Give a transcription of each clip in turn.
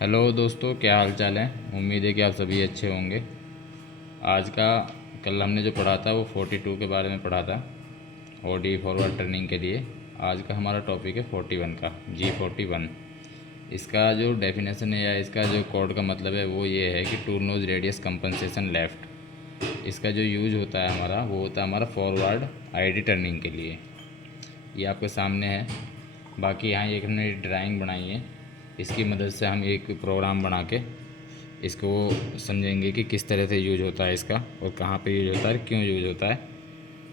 Hello दोस्तों, क्या हाल चाल है। उम्मीद है कि आप सभी अच्छे होंगे। आज का कल हमने जो पढ़ा था वो 42 के बारे में पढ़ा था, ओडी फॉरवर्ड टर्निंग के लिए। आज का हमारा टॉपिक है 41 का, G41। इसका जो डेफिनेशन है या इसका जो कोड का मतलब है वो ये है कि tool nose radius compensation left. इसका जो यूज होता है हमारा वो होता है हमारा फॉरवर्ड आईडी टर्निंग के लिए। ये आपके सामने है। बाकी यहाँ एक हमने ड्राइंग बनाई है, इसकी मदद से हम एक प्रोग्राम बना के इसको समझेंगे कि किस तरह से यूज होता है इसका और कहाँ पे यूज होता है, क्यों यूज होता है।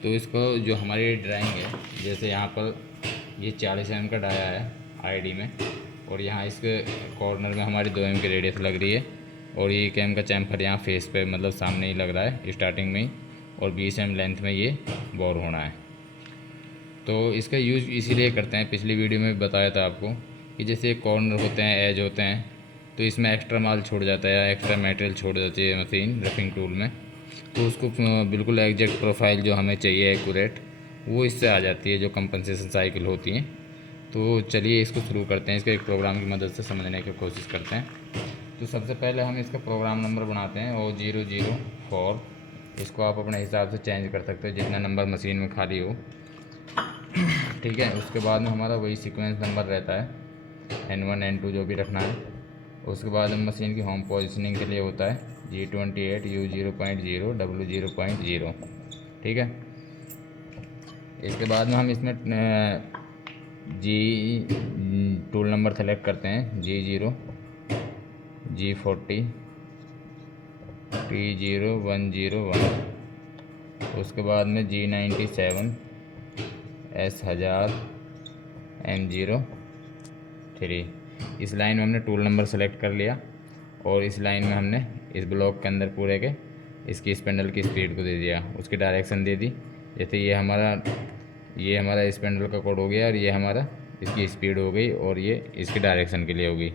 तो इसको जो हमारी ड्राइंग है, जैसे यहाँ पर ये 40 mm का डाया है आईडी में, और यहाँ इसके कॉर्नर में हमारी 2 mm की रेडियस लग रही है, और ये 1 mm का चैम्फर यहाँ फेस पे मतलब सामने ही लग रहा है स्टार्टिंग में ही, और 20 mm लेंथ में ये बोर होना है। तो इसका यूज़ इसीलिए करते हैं, पिछली वीडियो में बताया था आपको कि जैसे कॉर्नर होते हैं, एज होते हैं, तो इसमें एक्स्ट्रा माल छोड़ जाता है या एक्स्ट्रा मटेरियल छोड़ जाती है मशीन रफिंग टूल में, तो उसको बिल्कुल एग्जैक्ट प्रोफाइल जो हमें चाहिए एक्यूरेट, वो इससे आ जाती है जो कंपनसेशन साइकिल होती हैं। तो चलिए इसको शुरू करते हैं, इसका एक प्रोग्राम की मदद से समझने की कोशिश करते हैं। तो सबसे पहले हम इसका प्रोग्राम नंबर बनाते हैं, O004। इसको आप अपने हिसाब से चेंज कर सकते हो जितना नंबर मशीन में खाली हो, ठीक है। उसके बाद में हमारा वही सीक्वेंस नंबर रहता है, N1 N2 जो भी रखना है। उसके बाद हम मशीन की होम पोजीशनिंग के लिए होता है G28 U0.0 W0.0, ठीक है। इसके बाद में हम इसमें जी टूल नंबर सेलेक्ट करते हैं, G0 G40 T0101। उसके बाद में G97 S1000 M03। इस लाइन में हमने टूल नंबर सेलेक्ट कर लिया, और इस लाइन में हमने इस ब्लॉक के अंदर पूरे के इसकी स्पेंडल की स्पीड को दे दिया, उसकी डायरेक्शन दे दी। जैसे ये हमारा स्पेंडल का कोड हो गया, और ये हमारा इसकी स्पीड हो गई, और ये इसकी डायरेक्शन के लिए होगी,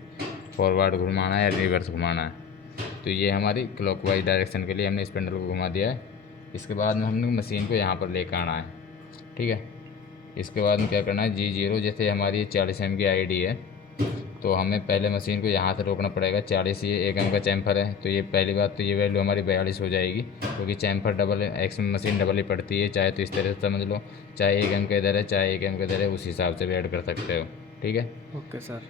फॉरवर्ड घुमाना है या रिवर्स घुमाना है। तो ये हमारी क्लॉकवाइज डायरेक्शन के लिए हमने स्पेंडल को घुमा दिया है। इसके बाद में हमने मशीन को यहाँ पर लेकर आना है, ठीक है। इसके बाद में क्या करना है, G0 जैसे हमारी 40 mm की आईडी है, तो हमें पहले मशीन को यहाँ से रोकना पड़ेगा। 40 ये 1 mm का चैम्फर है, तो ये पहली बात तो ये वैल्यू हमारी 42 हो जाएगी, क्योंकि चैम्फर डबल एक्स में मशीन डबल ही पड़ती है। चाहे तो इस तरह से समझ लो, चाहे 1 mm का इधर है चाहे 1 mm का इधर है, उस हिसाब से भी ऐड कर सकते हो, ठीक है। Okay sir.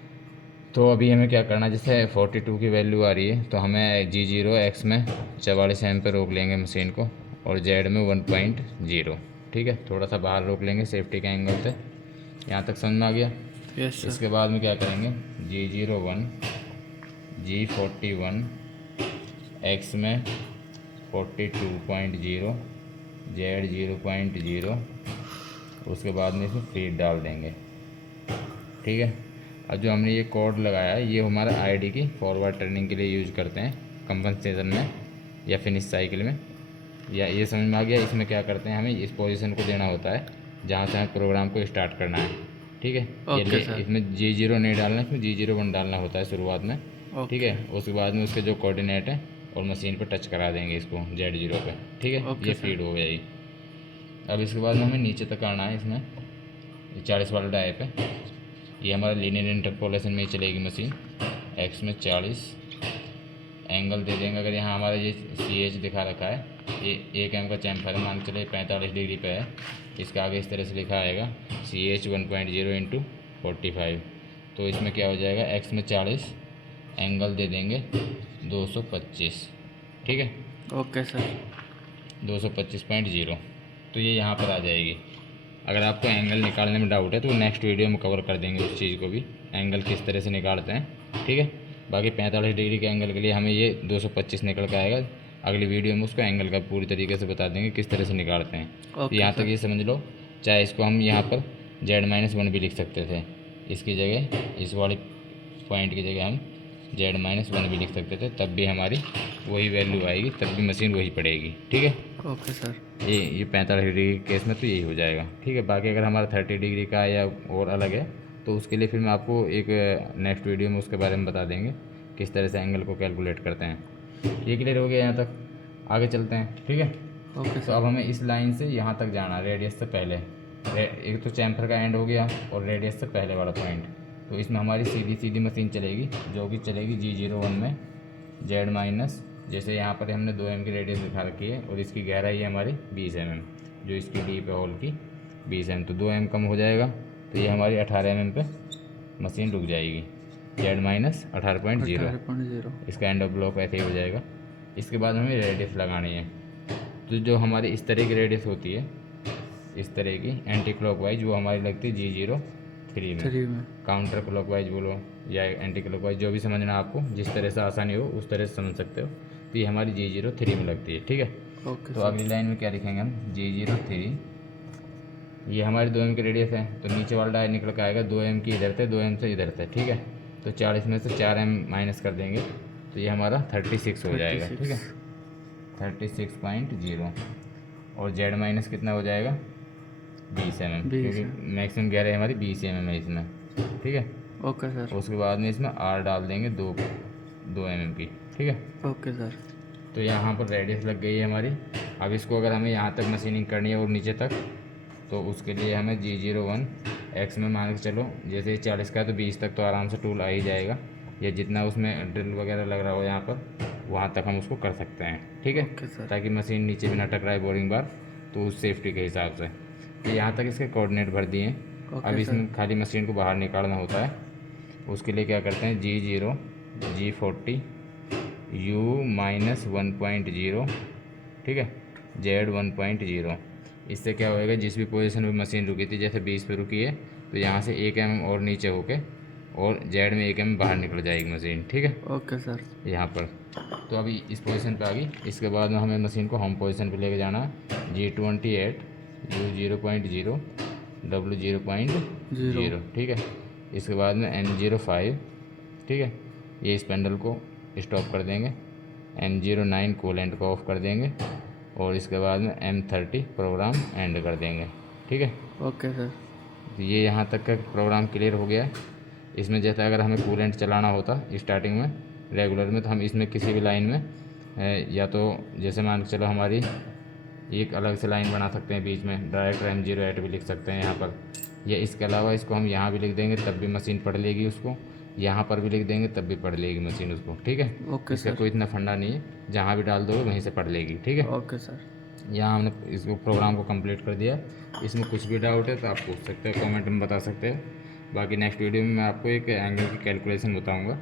तो अभी हमें क्या करना है, जैसे 42 की वैल्यू आ रही है, तो हमें G0 एक्स में 44 mm पे रोक लेंगे मशीन को, और जेड में 1.0, ठीक है। थोड़ा सा बाहर रोक लेंगे सेफ्टी के एंगल से। यहाँ तक समझ में आ गया। Yes sir. इसके बाद में क्या करेंगे, G01 G41 एक्स में 42.0 जेड 0.0। उसके बाद में इसमें फीड डाल देंगे, ठीक है। अब जो हमने ये कोड लगाया है, ये हमारा आईडी की फॉरवर्ड टर्निंग के लिए यूज करते हैं कंपनसेशन में या फिनिश साइकिल में। या ये समझ में आ गया। इसमें क्या करते हैं, हमें इस पोजीशन को देना होता है जहाँ से हमें प्रोग्राम को स्टार्ट करना है, ठीक है। ओके ये सर। इसमें G0 नहीं डालना है, इसमें G01 डालना होता है शुरुआत में, ठीक है। उसके बाद में उसके जो कोऑर्डिनेट है और मशीन पर टच करा देंगे इसको Z0 पे, ठीक है। ओके ये सर। फीड हो गया ये। अब इसके बाद में हमें नीचे तक आना है, इसमें 40 वाला डाई पे। ये हमारा लीनियर इंटरपोलेशन में ही चलेगी मशीन। एक्स में 40 एंगल दे देंगे। अगर यहाँ हमारा ये CH दिखा रखा है, ये 1 mm का चैम्फर है, मान के चले 45 डिग्री पे है, इसका आगे इस तरह से लिखा आएगा CH 1.0 इंटू 45। तो इसमें क्या हो जाएगा, एक्स में 40 एंगल दे देंगे 225, ठीक है। Okay sir. 225.0, तो ये यहाँ पर आ जाएगी। अगर आपको एंगल निकालने में डाउट है तो नेक्स्ट वीडियो में कवर कर देंगे उस चीज़ को भी, एंगल किस तरह से निकालते हैं, ठीक है। बाकी 45 डिग्री के एंगल के लिए हमें ये 225 निकल के आएगा। अगली वीडियो में उसको एंगल का पूरी तरीके से बता देंगे किस तरह से निकालते हैं। तो ओके यहाँ तक सर। ये समझ लो। चाहे इसको हम यहाँ पर Z-1 भी लिख सकते थे, इसकी जगह, इस वाली पॉइंट की जगह हम Z-1 भी लिख सकते थे, तब भी हमारी वही वैल्यू आएगी, तब भी मशीन वही पड़ेगी, ठीक है। Okay sir. ये 45 डिग्री के केस में तो यही हो जाएगा, ठीक है। बाकी अगर हमारा 30 डिग्री का या और अलग है तो उसके लिए फिर मैं आपको एक नेक्स्ट वीडियो में उसके बारे में बता देंगे किस तरह से एंगल को कैलकुलेट करते हैं। ये क्लियर हो गया यहाँ तक, आगे चलते हैं, ठीक है। ओके तो सर। अब हमें इस लाइन से यहाँ तक जाना, रेडियस से पहले। एक तो चैम्फर का एंड हो गया और रेडियस से पहले वाला पॉइंट, तो इसमें हमारी सीधी सीधी मशीन चलेगी, जो कि चलेगी G01 में जेड माइनस, जैसे यहाँ पर हमने 2 mm की रेडियस दिखा रखी है और इसकी गहराई है हमारी 20 mm, जो इसकी डीप है होल की 20 mm, तो 2 mm कम हो जाएगा, तो ये हमारी 18 mm पे मशीन रुक जाएगी, जेड माइनस 18.0, इसका एंड ऑफ ब्लॉक ऐसे ही हो जाएगा। इसके बाद हमें रेडियस लगानी है, तो जो हमारी इस तरह की रेडियस होती है, इस तरह की एंटी क्लॉकवाइज, वो हमारी लगती है G03 में। काउंटर क्लॉकवाइज बोलो या एंटी क्लॉकवाइज, जो भी समझना आपको, जिस तरह से आसानी हो उस तरह से समझ सकते हो। तो ये हमारी G03 में लगती है, ठीक है। तो अगली लाइन में क्या लिखेंगे हम, G03, ये हमारी 2 mm की रेडियस है, तो नीचे वाला डाय निकल के आएगा 2 mm की इधर से, 2 mm से इधर से, ठीक है। तो 40 में से 4 mm माइनस कर देंगे, तो ये हमारा 36 हो जाएगा, ठीक है, 36.0। और जेड माइनस कितना हो जाएगा 20 mm, क्योंकि मैक्सिमम गहराई हमारी 20 mm है इसमें, ठीक है। Okay sir. उसके बाद में इसमें आर डाल देंगे 2 mm की, ठीक है। Okay sir. तो यहाँ पर रेडियस लग गई है हमारी। अब इसको अगर हमें यहाँ तक मशीनिंग करनी है और नीचे तक, तो उसके लिए हमें G01 X में मान के चलो, जैसे 40 का है तो 20 तक तो आराम से टूल आ ही जाएगा, या जितना उसमें ड्रिल वगैरह लग रहा हो यहाँ पर वहाँ तक हम उसको कर सकते हैं, ठीक है। ताकि मशीन नीचे भी ना टकराए बोरिंग बार, तो उस सेफ्टी के हिसाब से। तो यहाँ तक इसके कोऑर्डिनेट भर दिए हैं। अब इसमें खाली मशीन को बाहर निकालना होता है, उसके लिए क्या करते हैं, G0 G40 U-1.0, ठीक है, Z1.0। इससे क्या होएगा, जिस भी पोजीशन पे मशीन रुकी थी, जैसे 20 पे रुकी है, तो यहाँ से 1 mm और नीचे होके और जेड में 1 mm बाहर निकल जाएगी मशीन, ठीक है। Okay sir. यहाँ पर तो अभी इस पोजीशन पे आ गई। इसके बाद में हमें मशीन को होम पोजीशन पे लेके जाना है, G28 U0.0 W0.0, ठीक है। इसके बाद में N05, ठीक है, ये इस पैनल को स्टॉप कर देंगे, M09 कूलेंट को ऑफ कर देंगे, और इसके बाद में M30 प्रोग्राम एंड कर देंगे, ठीक है। Okay sir. तो ये यहाँ तक का प्रोग्राम क्लियर हो गया है। इसमें जैसे अगर हमें कूलेंट चलाना होता स्टार्टिंग में रेगुलर में, तो हम इसमें किसी भी लाइन में या तो जैसे मान के चलो हमारी एक अलग से लाइन बना सकते हैं, बीच में डायरेक्ट M08 भी लिख सकते हैं यहाँ पर, या इसके अलावा इसको हम यहाँ भी लिख देंगे तब भी मशीन पढ़ लेगी उसको, यहाँ पर भी लिख देंगे तब भी पढ़ लेगी मशीन उसको, ठीक है। ओके इसका सर। कोई इतना फंडा नहीं है, जहाँ भी डाल दोगे वहीं से पढ़ लेगी, ठीक है। Okay sir. यहाँ हमने इसको प्रोग्राम को कंप्लीट कर दिया। इसमें कुछ भी डाउट है तो आप पूछ सकते हो, कमेंट में बता सकते हो। बाकी नेक्स्ट वीडियो में मैं आपको एक एंगल की कैलकुलेशन बताऊंगा,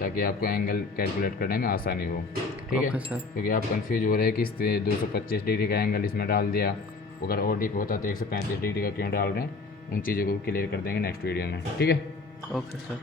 ताकि आपको एंगल कैलकुलेट करने में आसानी हो, ठीक है। क्योंकि आप कंफ्यूज हो रहे हैं कि 225 डिग्री का एंगल इसमें डाल दिया, अगर OD पे होता तो 135 डिग्री का क्यों डाल रहे हैं, उन चीज़ों को क्लियर कर देंगे नेक्स्ट वीडियो में, ठीक है। Okay sir.